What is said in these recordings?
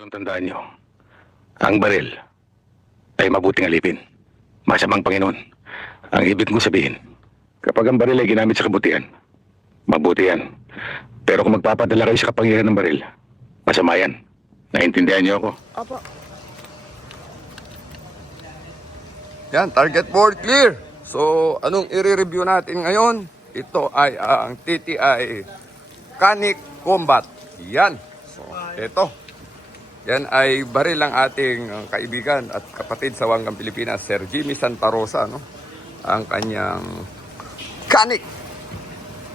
Ang tandaan nyo, ang baril ay mabuting alipin. Masamang Panginoon. Ang ibig kong sabihin, kapag ang baril ay ginamit sa kabutihan, mabuti yan. Pero kung magpapadala kayo sa kapangyarihan ng baril, masama yan. Naintindihan niyo ako? Apa. Yan, target board clear. So, anong i-review natin ngayon? Ito ay ang TTI Canic Combat. Yan. So, ito. Yan ay baril ng ating kaibigan at kapatid sa Wanggang Pilipinas, Sir Jimmy Santa Rosa, no? Ang kanyang Canic.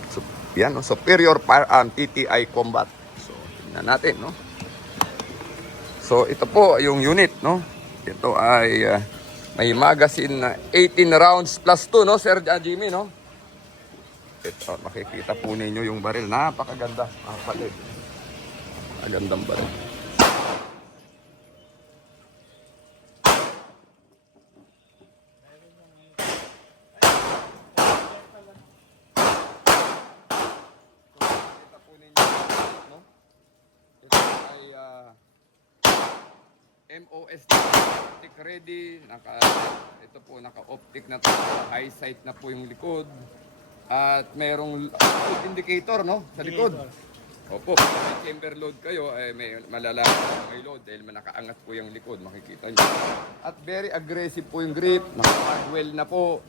So, yan, no? Superior Firearm TTI Combat. So, tingnan natin, no? So, ito po yung unit, no? Ito ay may magazine na 18 rounds plus 2, no, Sir Jimmy, no? Ito, makikita po ninyo yung baril. Napakaganda, mga kapatid. Magandang baril. Makikita po ninyo, no? Ito ay MOSD optic ready. Ito po, naka-optic na to. High sight na po yung likod. At mayroong load indicator, no? Sa likod. Opo, kung may chamber load kayo, may malalaman may load dahil nakaangat po yung likod, makikita nyo. At very aggressive po yung grip, naka-well na po.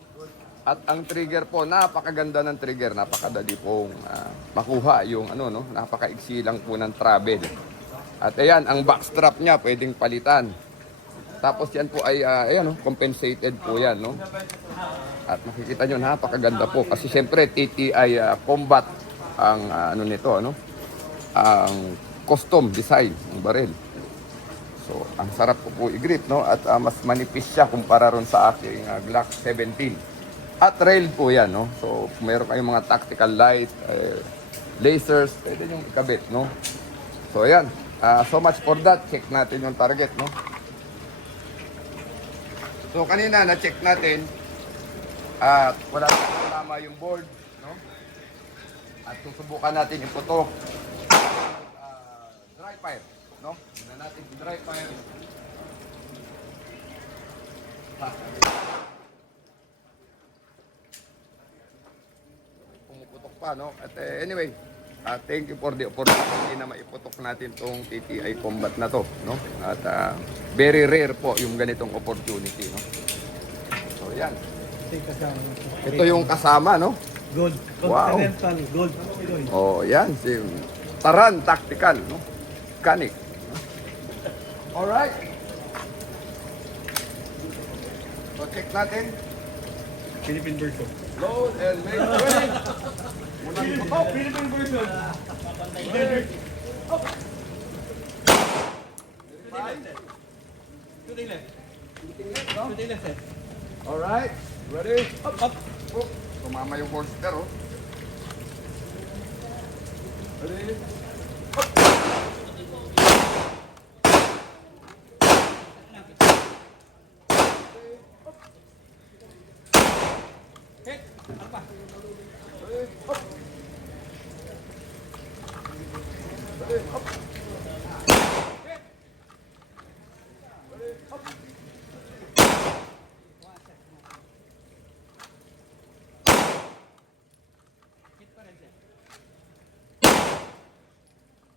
At ang trigger po, napakaganda ng trigger, napakadali pong makuha yung ano, no? Napakaiksi lang po ng travel. At ayan, ang backstrap niya, pwedeng palitan. Tapos yan po ay, ayan, no? Compensated po yan, no? At makikita nyo, napakaganda po. Kasi siyempre, TTI Combat ang ano nito, ano? Ang custom design ng baril. So, ang sarap po i-grip, no? At mas manipis siya kumpara ron sa aking Glock 17. At railed po yan, no? So, kung meron kayong mga tactical light, lasers, pwede nyo ikabit, no? So, ayan. So much for that. Check natin yung target, no? So, kanina na-check natin at wala tama yung board, no? At susubukan natin yung putok. Dry fire, no? Tingnan natin yung dry fire. Pumuputok pa, no? At anyway, thank you for the opportunity na maiputok natin tong TTI Combat na to, no? At very rare po yung ganitong opportunity, no? So, yan. Ito yung kasama, no? Gold. Wow. Continental Gold. Oh, yan. Si Taran Tactical, no? Canic. Alright. So, check natin. Philippine version. Load and make ready. Unang putok. Philippine version. Shooting left. Shooting left, sir. Alright. Ready? Up, up. Oh, tumama yung holster, oh. Ready? Hit. Ano pa? Ready? Up. Ready? Up. Hit. Ready? Up. Hit pa rin, sir.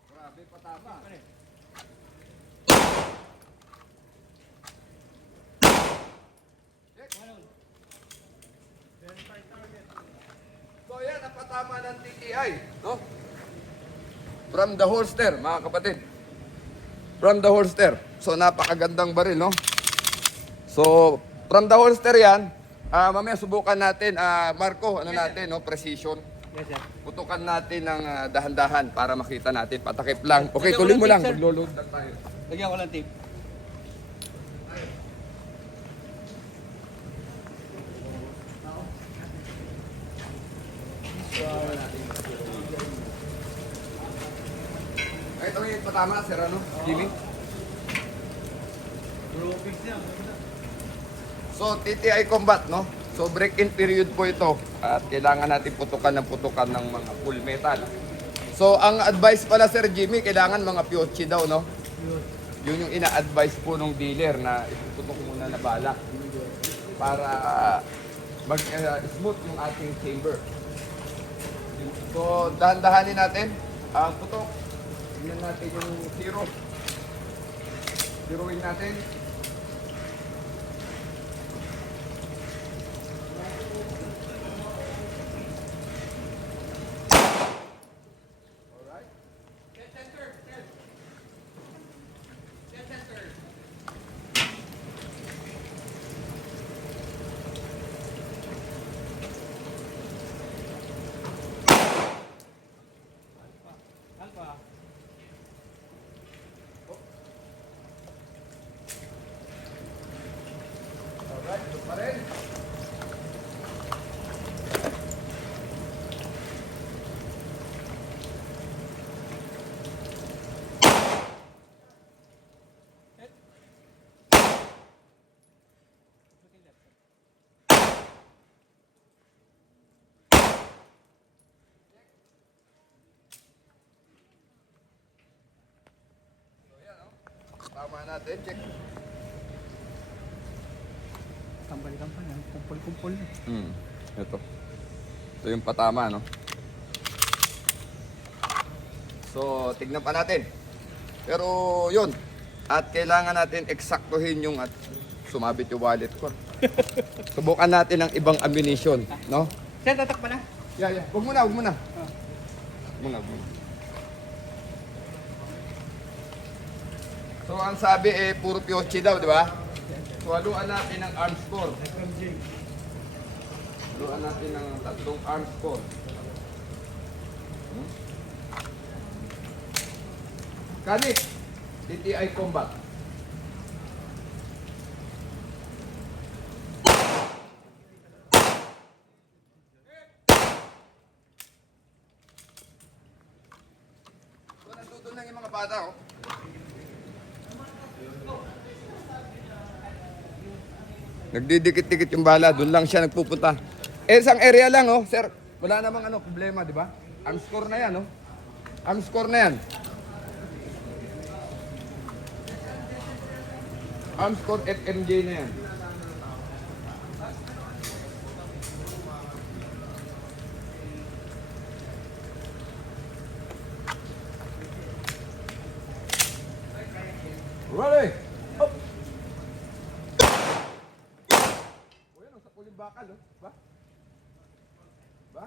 Grabe, patama. Pa rin. So yan, napatama ng TTI, no? From the holster, mga kapatid. From the holster. So napakagandang baril, no? So, from the holster yan, mamaya subukan natin, Marco, ano natin, no? Precision. Yes, sir. Putukan natin ng dahan-dahan para makita natin, patakip lang. Okay, Lagyan ko tuloy ng mo tape, lang, sir. maglo-load lang tayo. Lagyan ko lang tape. Ito yung patama, sir, ano? Jimmy? Trophies niya. So, TTI Combat, no? So, break-in period po ito. At kailangan natin putukan ng mga full metal. So, ang advice pala, Sir Jimmy, kailangan mga Piochi daw, no? Yun yung ina-advise po nung dealer na itututok muna na bala para mag-smooth yung ating chamber. So, dahan-dahanin natin ang putok. Tingnan natin yung zero. Zeroing natin. Alright. Alpha. Alright, ito pa rin. Tama natin, check. Tambalikan pa yan. Kumpol-kumpol na. Ito. Ito yung patama, no? So, tignan pa natin. Pero, yun. At kailangan natin eksaktuhin yung at sumabit yung wallet ko. Subukan natin ang ibang ammunition, no? Sir, tatak pa na. Yeah. Huwag muna. Huwag muna. So, ang sabi puro pioche daw, di ba? So, haluan natin ang arms core. Haluan natin ang tatlong arms core. Kanit, DTI Combat. So, nandun lang yung mga bata, oh. Nagdidikit-dikit yung bala, doon lang siya nagpupunta. Isang area lang, oh, sir. Wala namang problema, di ba? Arms core na yan, oh. Arms core na yan. Arms core FMJ na yan. Ready? Up! O yan, sa puling bakal, oh. Ba? Ba?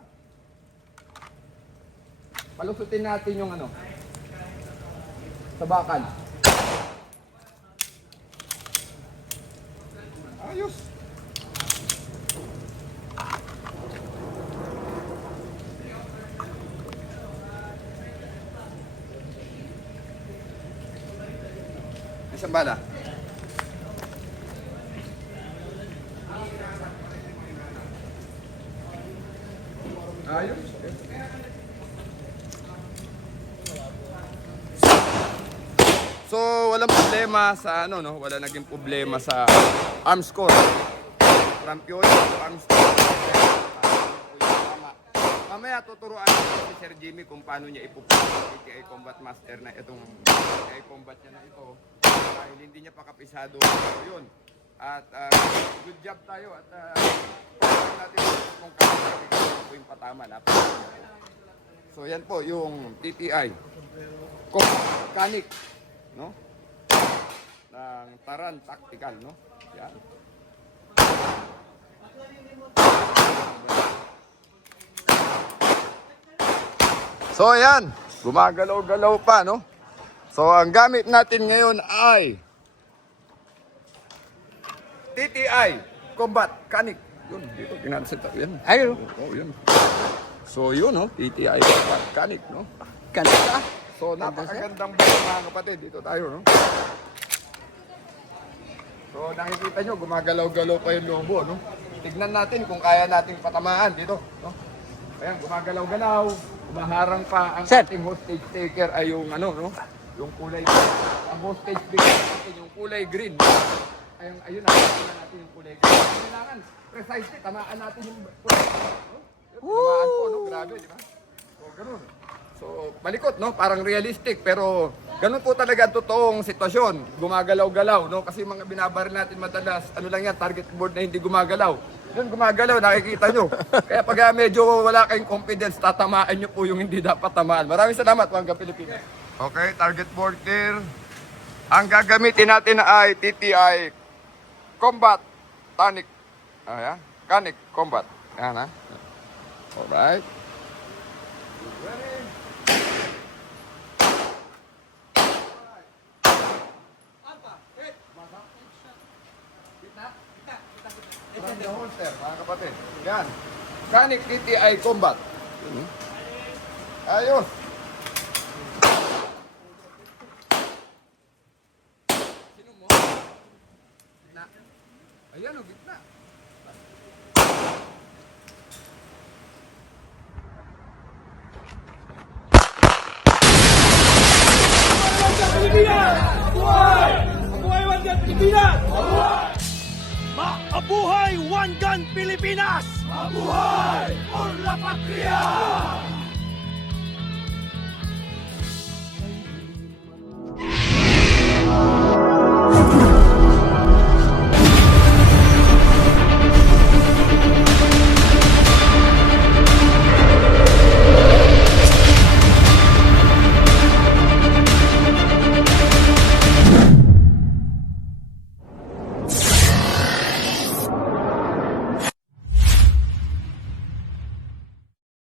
Palusutin natin yung sa bakal. Ayos. Isang bala. Ayos. So, walang problema sa wala naging problema sa arms core. From pure to arms core. Mamaya tuturuan natin si Sir Jimmy kung paano niya ipupunta sa DTI Combat Master na itong DTI Combat niya na ito. Dahil hindi niya pa kapisado yun. At good job tayo at pagkakas natin kung kaya po yung patama. So yan po yung DTI Mechanic, no? Ng Taran Tactical, no? Yan. So yan, gumagalaw-galaw pa, no? So ang gamit natin ngayon ay DTI Combat Mechanic. Yun, dito pinansin tayo yan. Ayun. Oh, yun. So yun, no? DTI Combat Mechanic, no? Ganda. So napakagandang buhay, mga kapatid. Dito tayo, no? So nakikita nyo, gumagalaw-galaw pa yung lobo, no? Tignan natin kung kaya nating patamaan dito, no? Ayan, gumagalaw-galaw. Umaharang pa ang Sir. ating hostage taker ay yung yung kulay green. Ang hostage taker natin yung kulay green. Ayun natin yung kulay green. Kailangan precisely tamaan natin yung kulay green. No? Tamaan po, no? Grabe, di ba? So, ganun. So, malikot, no? Parang realistic, pero Ganun po talaga ang totoong sitwasyon. Gumagalaw-galaw, no? Kasi mga binabaril natin madalas, ano lang yan, target board na hindi gumagalaw. Yun, gumagalaw, nakikita nyo. Kaya pag medyo wala kayong confidence, tatamaan nyo po yung hindi dapat tamaan. Maraming salamat, Wangga Pilipinas. Okay, target board clear. Ang gagamitin natin ay TTI Combat Tonic. Ayan, Canic Combat. Ayan, ha? Alright. From the holster, mga kapatid. Yan. Canic TTI Combat. Ayos. Sino mo? Gitna. Ayan o, gitna. Mabuhay One Gun Pilipinas! Mabuhay! Por la Patria!